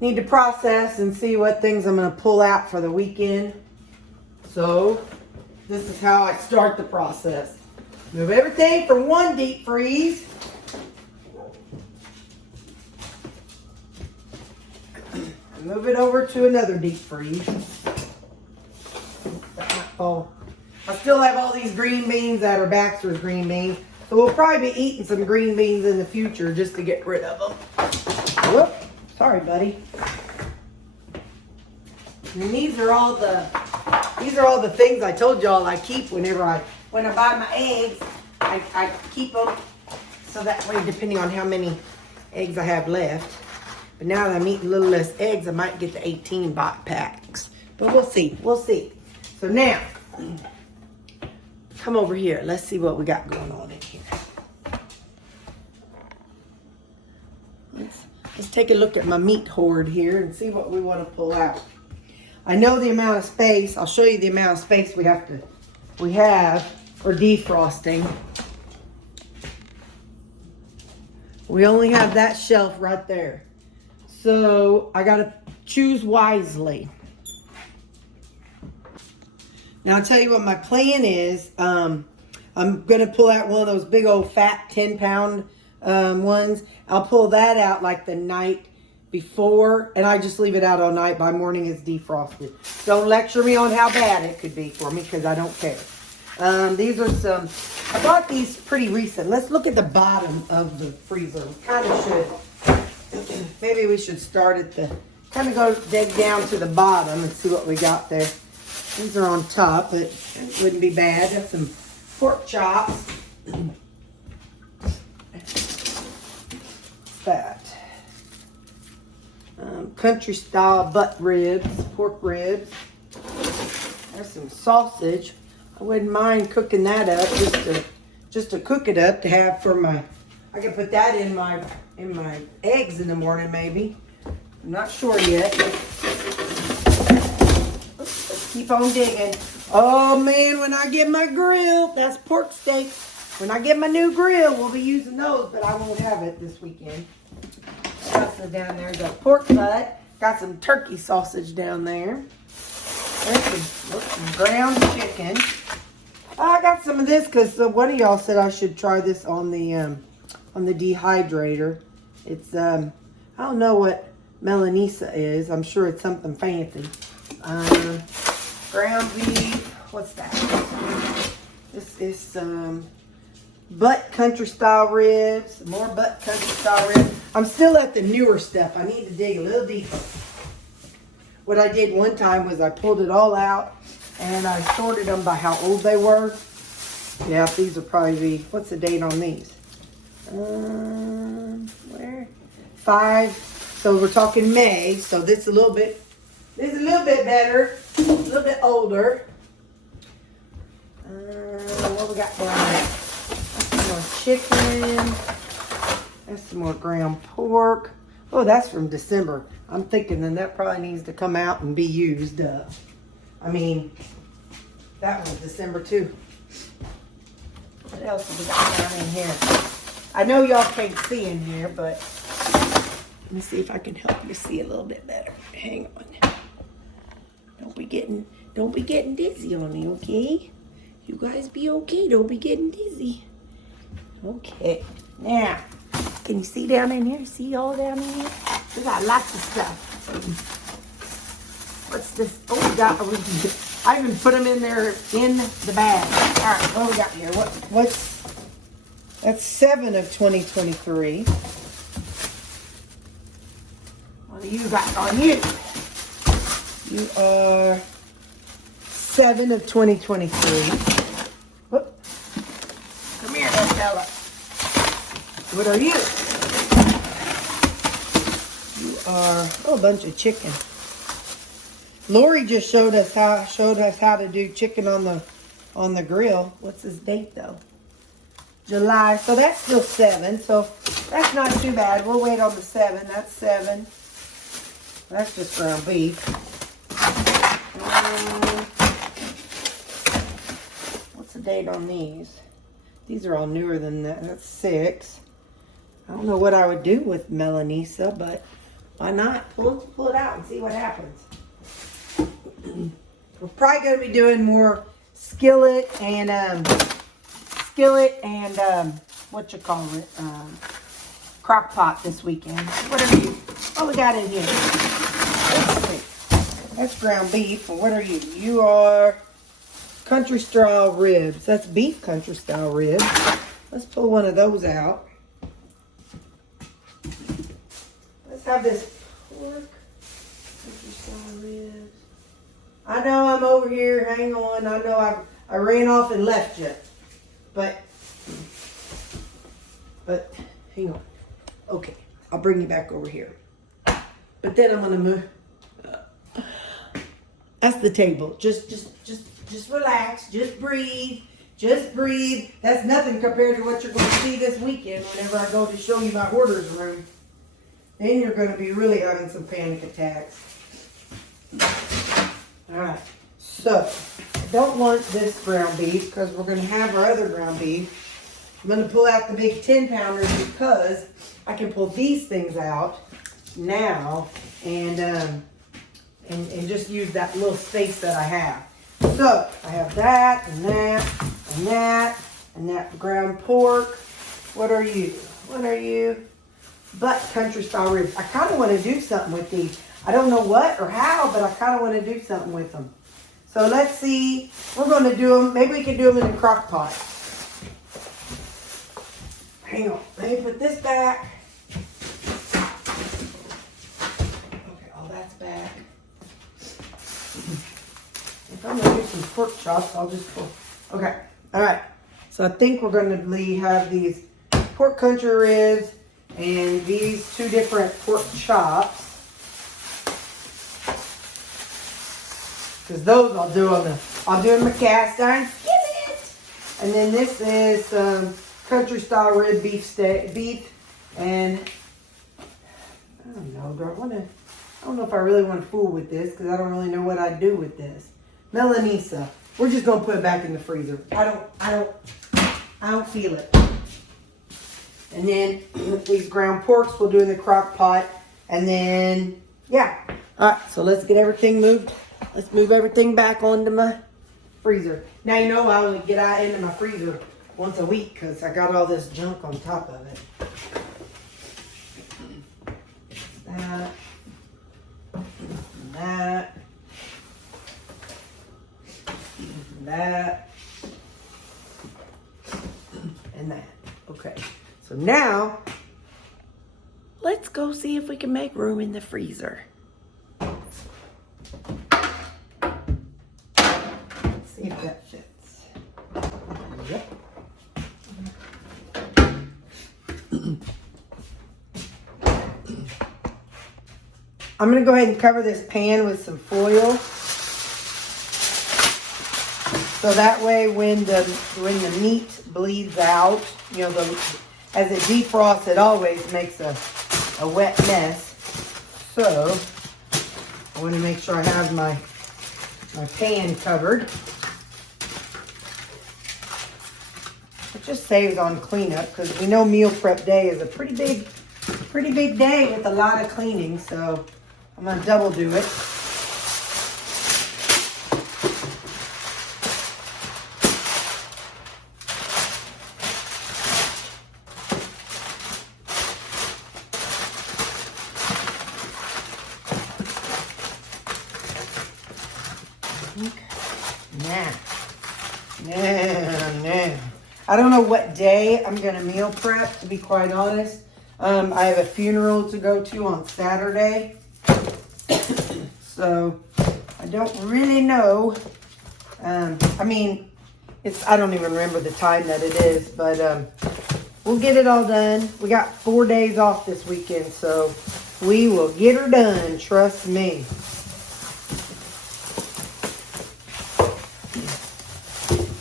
need to process and see what things I'm going to pull out for the weekend. So this is how I start the process. Move everything from one deep freeze and move it over to another deep freeze. Oh, I still have all these green beans that are Baxter's green beans. So we'll probably be eating some green beans in the future just to get rid of them. Whoop, sorry, buddy. And these are all the things I told y'all I keep when I buy my eggs. I keep them so that way, depending on how many eggs I have left. But now that I'm eating a little less eggs, I might get the 18 bot packs. But we'll see. We'll see. So now, come over here. Let's see what we got going on in here. Let's take a look at my meat hoard here and see what we want to pull out. I know the amount of space. I'll show you the amount of space we have for defrosting. We only have that shelf right there. So I gotta choose wisely. Now I'll tell you what my plan is. I'm gonna pull out one of those big old fat 10-pound ones. I'll pull that out like the night before, and I just leave it out all night. By morning it's defrosted. Don't lecture me on how bad it could be for me, because I don't care. These are some, I bought these pretty recent. Let's look at the bottom of the freezer. We kind of should, maybe we should start at the, kind of go dig down to the bottom and see what we got there. These are on top, but it wouldn't be bad. Got some pork chops. That. Country style butt ribs, pork ribs. There's some sausage. I wouldn't mind cooking that up just to cook it up to have for my. I could put that in my eggs in the morning maybe. I'm not sure yet. Let's keep on digging. Oh man, when I get my grill, that's pork steak. When I get my new grill, we'll be using those, but I won't have it this weekend. Also down there, got pork butt. Got some turkey sausage down there. There's some ground chicken. I got some of this because one of y'all said I should try this on the dehydrator. It's I don't know what melanesa is. I'm sure it's something fancy. Ground beef. What's that? This is some butt country style ribs. More butt country style ribs. I'm still at the newer stuff. I need to dig a little deeper. What I did one time was I pulled it all out and I sorted them by how old they were. Yeah, these are probably, what's the date on these? Where? 5. So we're talking May. So this is a little bit better, a little bit older. What we got down there? That's some more chicken. That's some more ground pork. Oh, that's from December. I'm thinking then that probably needs to come out and be used up. I mean, that was December too. What else have we got down in here? I know y'all can't see in here, but let me see if I can help you see a little bit better. Hang on. Don't be getting dizzy on me, okay? You guys be okay. Don't be getting dizzy. Okay. Now, can you see down in here? See all down in here? We got lots of stuff. What's this? Oh, we got. I even put them in there in the bag. All right, what do we got here? What's? That's 7 of 2023. What do you got on you? You are 7 of 2023. Whoop. Come here, little fella. What are you? You are a bunch of chicken. Lori just showed us how to do chicken on the grill. What's this date though? July. So that's still 7. So that's not too bad. We'll wait on the 7. That's 7. That's just ground beef. What's the date on these? These are all newer than that. That's 6. I don't know what I would do with melanesa, but Why not? Pull it out and see what happens. We're probably going to be doing more skillet and what you call it, crock pot this weekend. What we got in here? Let's see. That's ground beef. And what are you? You are country style ribs. That's beef country style ribs. Let's pull one of those out. Let's have this pork country style ribs. I know I'm over here. Hang on. I know I ran off and left you. But hang on. Okay. I'll bring you back over here. But then I'm going to move. That's the table. Just relax. Just breathe. Just breathe. That's nothing compared to what you're going to see this weekend whenever I go to show you my hoarder's room. Then you're going to be really having some panic attacks. Alright, so I don't want this ground beef because we're going to have our other ground beef. I'm going to pull out the big 10 pounders because I can pull these things out now and just use that little space that I have. So I have that and that and that and that ground pork. What are you? What are you? Butt country style ribs. I kind of want to do something with these. I don't know what or how, but I kind of want to do something with them. So let's see. We're going to do them. Maybe we can do them in a crock pot. Hang on. Let me put this back. Okay, all that's back. If I'm going to do some pork chops, I'll just pull. Okay. All right. So I think we're going to have these pork country ribs and these two different pork chops. Because those I'll do in my cast iron skillet. And then this is some country style rib beef and I don't know, I don't know if I really want to fool with this because I don't really know what I'd do with this. Melanesa. We're just gonna put it back in the freezer. I don't feel it. And then these ground porks we'll do in the crock pot. And then yeah. Alright, so let's get everything moved. Let's move everything back onto my freezer. Now you know I only get out into my freezer once a week because I got all this junk on top of it. That. That. That. And that. Okay. So now, let's go see if we can make room in the freezer. See if that fits. Yep. I'm going to go ahead and cover this pan with some foil. So that way when the meat bleeds out, you know, as it defrosts, it always makes a wet mess. So I want to make sure I have my pan covered. It just saves on cleanup because we know meal prep day is a pretty big day with a lot of cleaning. So I'm going to double do it. Now. I don't know what day I'm going to meal prep, to be quite honest. I have a funeral to go to on Saturday. So I don't really know. I mean, I don't even remember the time that it is, but we'll get it all done. We got 4 days off this weekend, so we will get her done, trust me.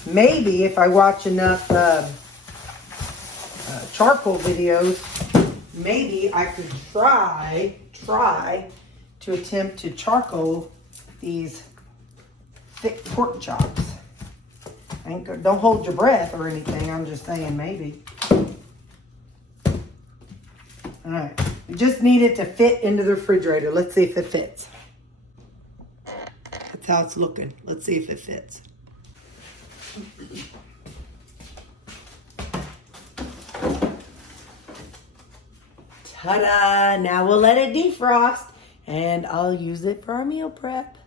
Maybe if I watch enough charcoal videos, maybe I could try to attempt to charcoal these thick pork chops. Don't hold your breath or anything. I'm just saying maybe. All right. Just need it to fit into the refrigerator. Let's see if it fits. That's how it's looking. Let's see if it fits. Ta-da! Now we'll let it defrost and I'll use it for our meal prep.